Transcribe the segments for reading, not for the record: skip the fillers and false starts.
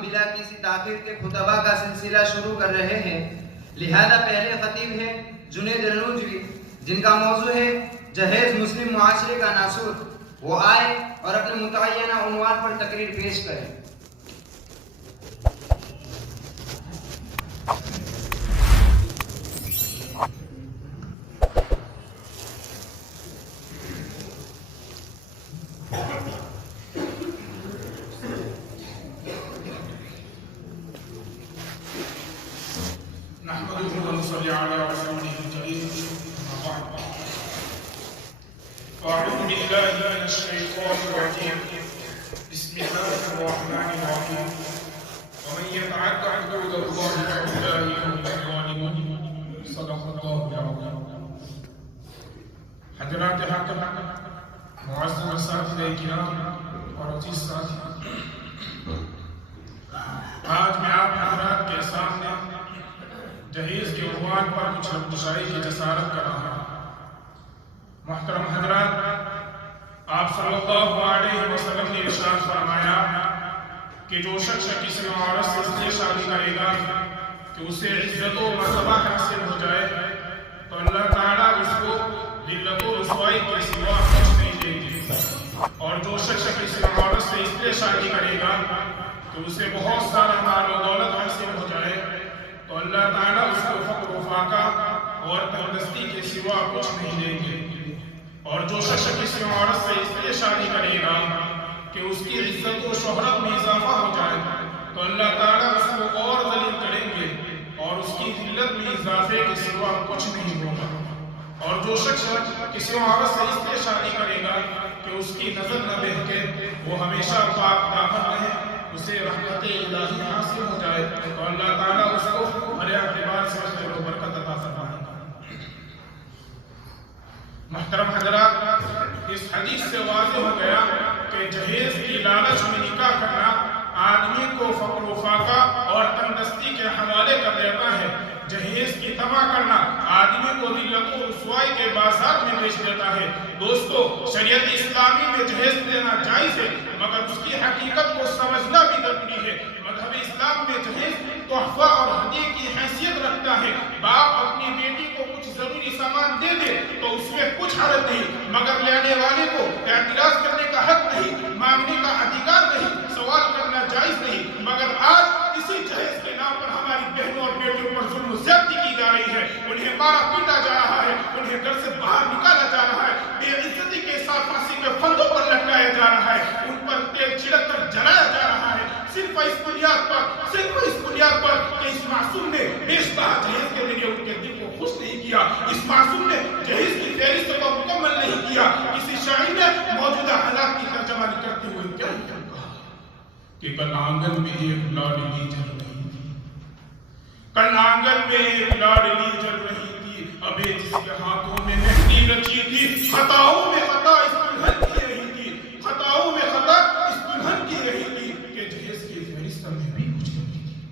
ہم بلا کسی تاخیر کے خطبہ کا سلسلہ شروع کر رہے ہیں، لہذا پہلے خطیب ہیں جنید رنوجوی، جن کا موضوع ہے جہیز مسلم معاشرے کا ناسور۔ وہ آئے اور اپنے متعینہ عنوان پر تقریر پیش کریں۔ أعوذ بالله من الشيطان الرجيم. بسم الله الرحمن الرحيم. ومن يتعد حدود الله فأولئك هم الظالمون. صدق الله العظيم. حضرات حق معزز اساتذہ کرام اور عزیز ساتھی، آج میں آپ حضرات کے سامنے جہیز کے عنوان پر کچھ نقشائی کی جسارت کر رہا ہوں۔ محترم حضرات، آپ صلی اللہ علیہ وسلم نے ارشاد فرمایا کہ جو شخص کسی عورت سے اس لیے شادی کرے گا کہ اسے عزت و مرتبہ حاصل ہو جائے تو اللہ تعالیٰ اس کو ذلت و رسوائی کے سوا کچھ نہیں دیں گے، اور جو شخص کسی عورت سے اس لیے شادی کرے گا کہ اسے بہت سارا مال و دولت حاصل ہو جائے تو اللہ تعالیٰ اس کو فقر و فاقہ اور تندرستی کے سوا کچھ نہیں دیں گے، اور جو شخص کسی عورت سے اس لیے شادی کرے گا کہ اس کی عزت و شہرت میں اضافہ ہو جائے تو اللہ تعالیٰ اس کو اور ذلیل کریں گے، اور اس کی ذلت میں اضافے کے سوا کچھ نہیں ہوگا، اور جو شخص کسی عورت سے اس لیے شادی کرے گا کہ اس کی نظر نہ بہکے، وہ ہمیشہ پاک دامن رہے، اسے رحمت الہی حاصل ہو جائے تو اللہ تعالیٰ اس کو ہر اعتبار سے خیر و برکت عطا فرمائے گا۔ محترم حضرات، اس حدیث سے واضح ہو گیا کہ جہیز کی لالچ میں نکاح کرنا آدمی کو فقر و فاقہ اور تندرستی کے حوالے کر دیتا ہے۔ جہیز کی طمع کرنا آدمی کو ذلت و رسوائی کے بازار میں بیچ دیتا ہے۔ دوستو، شریعت اسلامی میں جہیز دینا جائز ہے، مگر اس کی حقیقت کو سمجھنا بھی ضروری ہے۔ مذہب اسلام میں جہیز تحفہ اور ہدیے کی حیثیت رکھتا ہے۔ باپ اپنی بیٹی کو کچھ ضروری سامان دے دے تو اس میں کچھ حرج نہیں، مگر لینے والے کو اعتراض کرنے کا حق نہیں، مانگنے کا ادھیکار نہیں، سوال کرنا جائز نہیں۔ مگر آج اسی جہیز کے نام پر ہماری بہنوں اور بیٹیوں پر ظلم و زیادتی کی جا رہی ہے، انہیں مارا پیٹا جا رہا ہے، انہیں گھر سے باہر نکالا جا رہا ہے، بے عزتی کے ساتھ پھانسی کے پھندوں پر لٹکایا جا رہا ہے، ان پر تیل چھڑک کر جلایا جا رہا ہے، صرف اس بنیاد پر کہ اس معصوم نے بیشتہ جہیز کے ذریعے ان کے دل کو خوش نہیں کیا، اس معصوم نے جہیز کی فہرست کو مکمل نہیں کیا۔ کسی شاعر نے موجودہ حالات کی ترجمانی کرتے ہوئے کیا کہا کہ کل آنگن میں ایک لاڈلی جل رہی تھی، کل آنگن میں ایک لاڈلی جل رہی تھی، ابے جس کے ہاتھوں میں مہندی رچی تھی، خطاؤں میں خطا اس دلہن کی رہی تھی، خطاؤں میں خطا اس دلہن کی رہی تھی کہ جہیز کی فہرست میں بھی کچھ نہیں تھی۔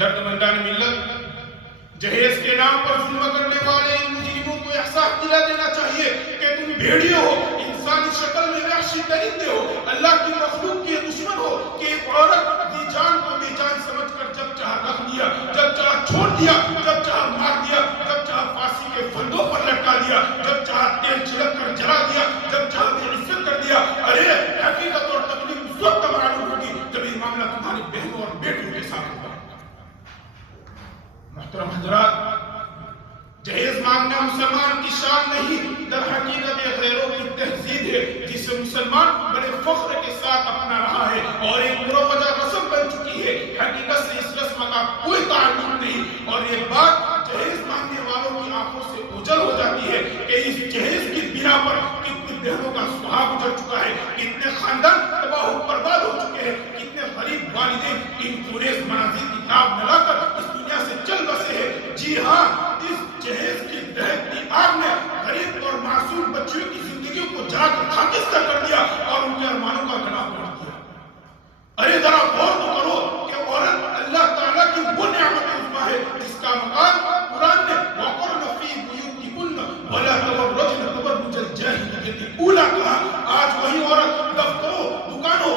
درد مندان ملت، جہیز کے نام پر ظلم کرنے والے ان مجرموں کو احساس دلا دینا چاہیے کہ تم بھیڑیے ہو، انسانی شکل میں وحشی درندے ہو، اللہ کی مخلوق کے دشمن ہو، کہ ایک عورت دی جان کو بے جان سمجھ کر جب چاہا رکھ دیا، جب چاہا چھوڑ دیا، جب چاہا مار دیا، جب چاہا پھانسی کے پھندوں پر لٹکا دیا، جب چاہا تیل چھڑک کر جلا دیا، جب چاہا بے عزت کر دیا۔ ارے حقیقت اور تکلیف اس وقت معلوم ہوگی جب یہ معاملہ تمہاری بہنوں اور بیٹوں کے ساتھ ہوگا۔ محترم حضرات، جہیز مانگنا مسلمان کی شان نہیں، در حقیقت ایک غیروں کی تہذیب ہے جسے مسلمان بڑے فخر کے ساتھ اپنا رہا ہے اور ایک مروجہ رسم بن چکی ہے۔ حقیقت سے اس رسم کا کوئی تعلق نہیں، اور یہ بات جہیز مانگنے والوں کی آنکھوں سے اوجھل ہو جاتی ہے کہ اس جہیز کی بنا پر کتنی بہنوں کا سہاگ اجڑ چکا ہے، کتنے خاندان تباہ و برباد ہو چکے ہیں، کتنے غریب والدین ان گریز مناظر کی تاب نہ لا کر اس دنیا سے چل بسے ہیں۔ جی ہاں، اس جہیز کی دہشت کی آگ نے غریب اور معصوم بچیوں کی زندگیوں کو جلا کر خاکستر کر دیا اور ان کے ارمانوں کا گلا توڑ دیا۔ ارے ذرا غور تو کرو کہ عورت اللہ تعالیٰ کی وہ نعمت عظمیٰ ہے جس کا مقام قرآن نے وَقَرْنَ فِي بُيُوتِكُنَّ وَلَا تَبَرَّجْنَ تَبَرُّجَ الْجَاهِلِيَّةِ الْأُولَىٰ کہا۔ آج وہی عورت دفتروں، دکانوں،